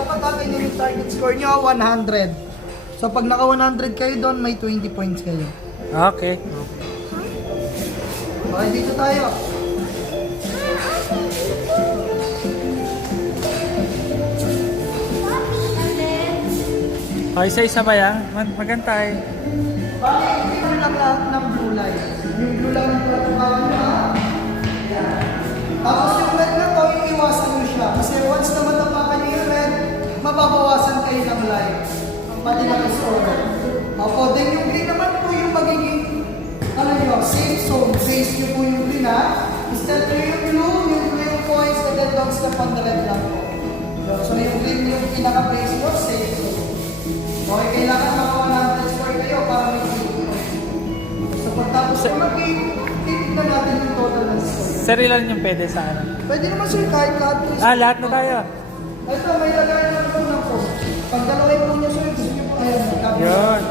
dapat akin yung target score nyo, 100. So pag naka 100 kayo doon, may 20 points kayo. Okay. Okay, dito tayo. O, isa-isa ba yan? Magantay. Bakit hindi lang lahat ng blue light? Yung blue light na tumatawan nyo, ha? Yan. Tapos yung red na to, iiwasan nyo siya. Kasi once na matapakan nyo yung red, mababawasan kayo ng light. Pati ng score. Opo, then yung green naman po yung magiging, ano nyo, safe zone. Face nyo po yung green, ha? Instead nyo yung blue yung points, and then don't step on the red lang po. So yung green yung pinaka-place nyo, safe zone. Okay, kailangan maka 100 score kayo para may points. So pagtapos ko mag-game, titignan natin yung total ng score. Sir, ilan yung pwede sa ano? Pwede naman sir, kahit lahat. Lahat na tayo. Ito, may lagayan lang po na po. Pag dalaway po niya sir, gusto niyo po ayan. Yun.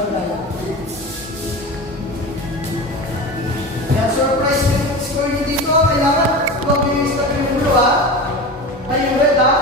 Yan, surprise yung score niyo dito. Kailangan, pag-release na yung blue ha. Ay, yung red ha.